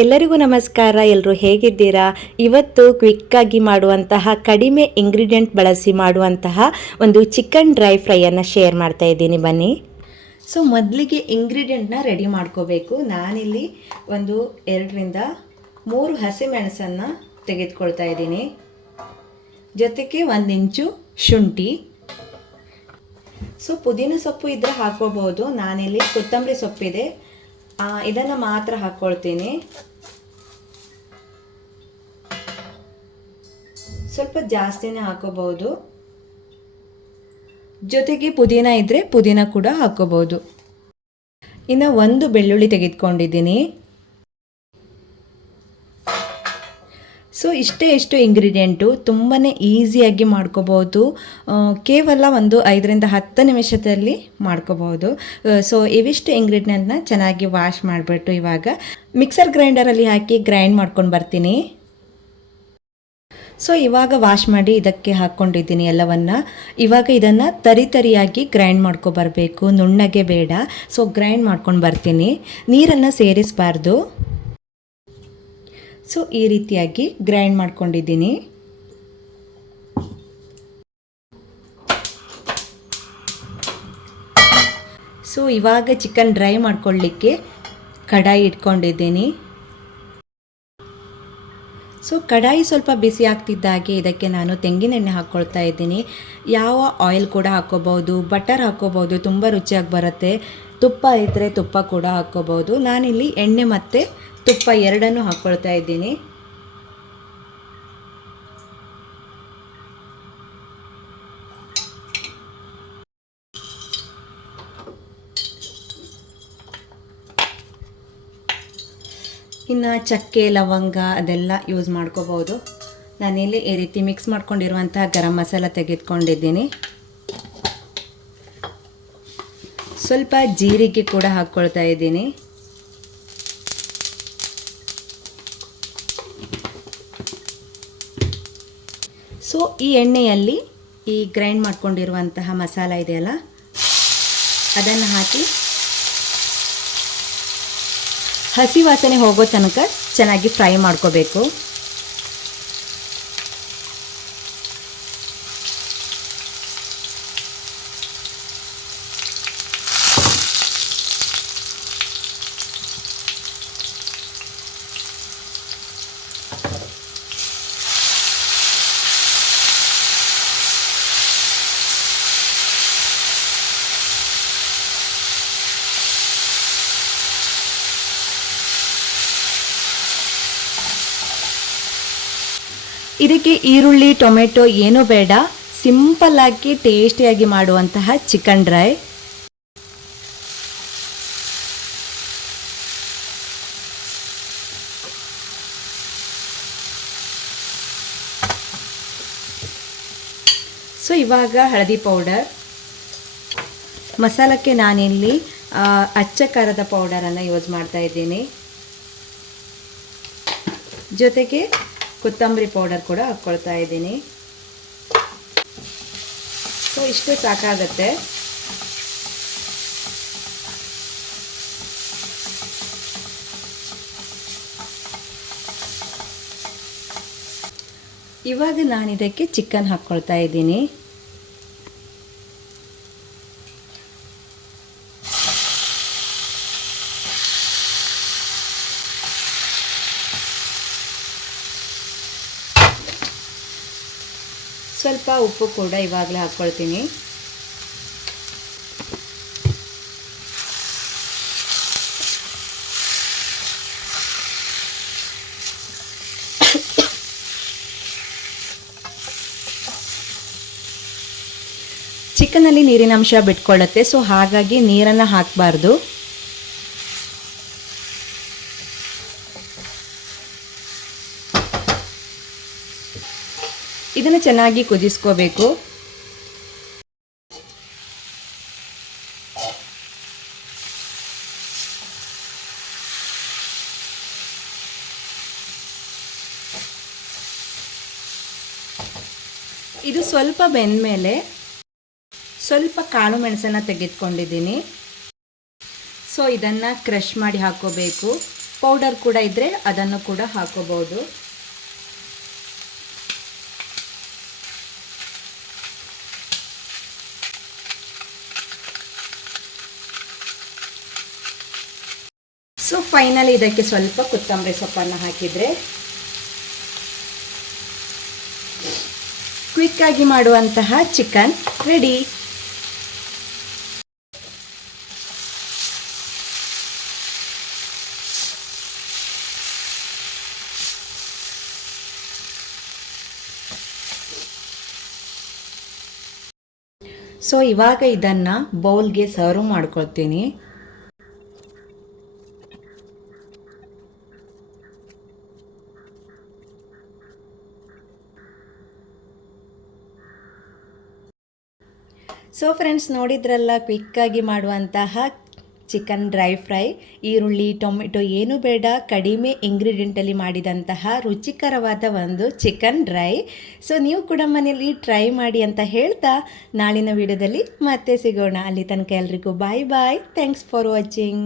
ಎಲ್ಲರಿಗೂ ನಮಸ್ಕಾರ. ಎಲ್ಲರೂ ಹೇಗಿದ್ದೀರಾ? ಇವತ್ತು ಕ್ವಿಕ್ಕಾಗಿ ಮಾಡುವಂತಹ ಕಡಿಮೆ ಇಂಗ್ರೀಡಿಯೆಂಟ್ ಬಳಸಿ ಮಾಡುವಂತಹ ಒಂದು ಚಿಕನ್ ಡ್ರೈ ಫ್ರೈಯನ್ನು ಶೇರ್ ಮಾಡ್ತಾ ಇದ್ದೀನಿ, ಬನ್ನಿ. ಸೊ ಮೊದಲಿಗೆ ಇಂಗ್ರೀಡಿಯೆಂಟ್ನ ರೆಡಿ ಮಾಡ್ಕೋಬೇಕು. ನಾನಿಲ್ಲಿ ಒಂದು 2ರಿಂದ 3 ಹಸಿಮೆಣಸನ್ನು ತೆಗೆದುಕೊಳ್ತಾ ಇದ್ದೀನಿ. ಜೊತೆಗೆ 1 ಇಂಚು ಶುಂಠಿ. ಸೊ ಪುದೀನ ಸೊಪ್ಪು ಇದ್ದರೆ ಹಾಕೋಬಹುದು. ನಾನಿಲ್ಲಿ ಕೊತ್ತಂಬರಿ ಸೊಪ್ಪಿದೆ, ಇದನ್ನು ಮಾತ್ರ ಹಾಕ್ಕೊಳ್ತೀನಿ. ಸ್ವಲ್ಪ ಜಾಸ್ತಿನೇ ಹಾಕೋಬಹುದು. ಜೊತೆಗೆ ಪುದೀನ ಇದ್ದರೆ ಪುದೀನ ಕೂಡ ಹಾಕೋಬಹುದು. ಇನ್ನು 1 ಬೆಳ್ಳುಳ್ಳಿ ತೆಗೆದುಕೊಂಡಿದ್ದೀನಿ. ಸೊ ಎಷ್ಟು ಇಂಗ್ರೀಡಿಯೆಂಟು ತುಂಬಾ ಈಸಿಯಾಗಿ ಮಾಡ್ಕೋಬೋದು. ಕೇವಲ ಒಂದು 5ರಿಂದ 10 ನಿಮಿಷದಲ್ಲಿ ಮಾಡ್ಕೋಬೋದು. ಸೊ ಇವಿಷ್ಟು ಇಂಗ್ರೀಡಿಯೆಂಟ್ನ ಚೆನ್ನಾಗಿ ವಾಶ್ ಮಾಡಿಬಿಟ್ಟು ಇವಾಗ ಮಿಕ್ಸರ್ ಗ್ರೈಂಡರಲ್ಲಿ ಹಾಕಿ ಗ್ರೈಂಡ್ ಮಾಡ್ಕೊಂಡು ಬರ್ತೀನಿ. ಸೊ ಇವಾಗ ವಾಶ್ ಮಾಡಿ ಇದಕ್ಕೆ ಹಾಕ್ಕೊಂಡಿದ್ದೀನಿ ಎಲ್ಲವನ್ನು. ಇವಾಗ ಇದನ್ನು ತರಿಯಾಗಿ ಗ್ರೈಂಡ್ ಮಾಡ್ಕೊಬರಬೇಕು, ನುಣ್ಣಗೆ ಬೇಡ. ಸೊ ಗ್ರೈಂಡ್ ಮಾಡ್ಕೊಂಡು ಬರ್ತೀನಿ. ನೀರನ್ನು ಸೇರಿಸಬಾರ್ದು. ಸೊ ಈ ರೀತಿಯಾಗಿ ಗ್ರೈಂಡ್ ಮಾಡ್ಕೊಂಡಿದ್ದೀನಿ. ಸೊ ಇವಾಗ ಚಿಕನ್ ಡ್ರೈ ಮಾಡ್ಕೊಳ್ಳಿಕ್ಕೆ ಕಡಾಯಿ ಇಟ್ಕೊಂಡಿದ್ದೀನಿ. ಸೊ ಕಡಾಯಿ ಸ್ವಲ್ಪ ಬಿಸಿ ಆಗ್ತಿದ್ದಾಗೆ ಇದಕ್ಕೆ ನಾನು ತೆಂಗಿನೆಣ್ಣೆ ಹಾಕ್ಕೊಳ್ತಾ ಇದ್ದೀನಿ. ಯಾವ ಆಯಿಲ್ ಕೂಡ ಹಾಕ್ಕೋಬೋದು, ಬಟರ್ ಹಾಕ್ಕೋಬೋದು, ತುಂಬ ರುಚಿಯಾಗಿ ಬರುತ್ತೆ. ತುಪ್ಪ ಇದ್ದರೆ ತುಪ್ಪ ಕೂಡ ಹಾಕ್ಕೋಬೋದು. ನಾನಿಲ್ಲಿ ಎಣ್ಣೆ ಮತ್ತು ತುಪ್ಪ ಎರಡನ್ನೂ ಹಾಕ್ಕೊಳ್ತಾ ಇದ್ದೀನಿ. ಇನ್ನು ಚಕ್ಕೆ, ಲವಂಗ ಅದೆಲ್ಲ ಯೂಸ್ ಮಾಡ್ಕೋಬೋದು. ನಾನಿಲ್ಲಿ ಈ ರೀತಿ ಮಿಕ್ಸ್ ಮಾಡ್ಕೊಂಡಿರುವಂತಹ ಗರಂ ಮಸಾಲ ತೆಗೆದುಕೊಂಡಿದ್ದೀನಿ. ಸ್ವಲ್ಪ ಜೀರಿಗೆ ಕೂಡ ಹಾಕ್ಕೊಳ್ತಾ ಇದ್ದೀನಿ. ಸೊ ಈ ಎಣ್ಣೆಯಲ್ಲಿ ಈ ಗ್ರೈಂಡ್ ಮಾಡ್ಕೊಂಡಿರುವಂತಹ ಮಸಾಲ ಇದೆಯಲ್ಲ ಅದನ್ನು ಹಾಕಿ ಹಸಿ ವಾಸನೆ ಹೋಗೋ ತನಕ ಚೆನ್ನಾಗಿ ಫ್ರೈ ಮಾಡ್ಕೋಬೇಕು. ಇದಕ್ಕೆ ಈರುಳ್ಳಿ, ಟೊಮೆಟೊ ಏನೂ ಬೇಡ. ಸಿಂಪಲ್ಲಾಗಿ ಟೇಸ್ಟಿಯಾಗಿ ಮಾಡುವಂತಹ ಚಿಕನ್ ಡ್ರೈ. ಸೊ ಇವಾಗ ಹಳದಿ ಪೌಡರ್, ಮಸಾಲಕ್ಕೆ ನಾನಿಲ್ಲಿ ಅಚ್ಚ ಖಾರದ ಪೌಡರನ್ನು ಯೂಸ್ ಮಾಡ್ತಾ ಇದ್ದೀನಿ. ಜೊತೆಗೆ ಕೊತ್ತಂಬರಿ ಪೌಡರ್ ಕೂಡ ಹಾಕ್ಕೊಳ್ತಾ ಇದ್ದೀನಿ. ಸೊ ಇಷ್ಟು ಸಾಕಾಗುತ್ತೆ. ಇವಾಗ ನಾನು ಇದಕ್ಕೆ ಚಿಕನ್ ಹಾಕ್ಕೊಳ್ತಾ ಇದ್ದೀನಿ. ಸ್ವಲ್ಪ ಉಪ್ಪು ಕೂಡ ಇವಾಗಲೇ ಹಾಕ್ಕೊಳ್ತೀನಿ. ಚಿಕನಲ್ಲಿ ನೀರಿನಂಶ ಬಿಟ್ಕೊಳ್ಳುತ್ತೆ. ಸೊ ಹಾಗಾಗಿ ನೀರನ್ನು ಹಾಕಬಾರ್ದು. ಇದನ್ನು ಚೆನ್ನಾಗಿ ಕುದಿಸ್ಕೋಬೇಕು. ಇದು ಸ್ವಲ್ಪ ಬೆಂದಮೇಲೆ ಸ್ವಲ್ಪ ಕಾಳು ಮೆಣಸನ್ನು ತೆಗೆದುಕೊಂಡಿದ್ದೀನಿ. ಸೊ ಇದನ್ನು ಕ್ರಷ್ ಮಾಡಿ ಹಾಕೋಬೇಕು. ಪೌಡರ್ ಕೂಡ ಇದ್ದರೆ ಅದನ್ನು ಕೂಡ ಹಾಕೋಬೋದು. ಸೊ ಫೈನಲಿ ಇದಕ್ಕೆ ಸ್ವಲ್ಪ ಕೊತ್ತಂಬರಿ ಸೊಪ್ಪನ್ನು ಹಾಕಿದರೆ ಕ್ವಿಕ್ಕಾಗಿ ಮಾಡುವಂತಹ ಚಿಕನ್ ರೆಡಿ. ಸೊ ಇವಾಗ ಇದನ್ನು ಬೌಲ್ಗೆ ಸರ್ವ್ ಮಾಡ್ಕೊಳ್ತೀನಿ. ಸೊ ಫ್ರೆಂಡ್ಸ್, ನೋಡಿದ್ರಲ್ಲ ಕ್ವಿಕ್ಕಾಗಿ ಮಾಡುವಂತಹ ಚಿಕನ್ ಡ್ರೈ ಫ್ರೈ. ಈರುಳ್ಳಿ ಟೊಮೆಟೊ ಏನು ಬೇಡ, ಕಡಿಮೆ ಇಂಗ್ರೀಡಿಯೆಂಟಲ್ಲಿ ಮಾಡಿದಂತಹ ರುಚಿಕರವಾದ ಒಂದು ಚಿಕನ್ ಡ್ರೈ. ಸೊ ನೀವು ಕೂಡ ಮನೆಯಲ್ಲಿ ಟ್ರೈ ಮಾಡಿ ಅಂತ ಹೇಳ್ತಾ ನಾಳಿನ ವಿಡಿಯೋದಲ್ಲಿ ಮತ್ತೆ ಸಿಗೋಣ. ಅಲ್ಲಿ ತನಕ ಎಲ್ರಿಗೂ bye bye. Thanks for watching.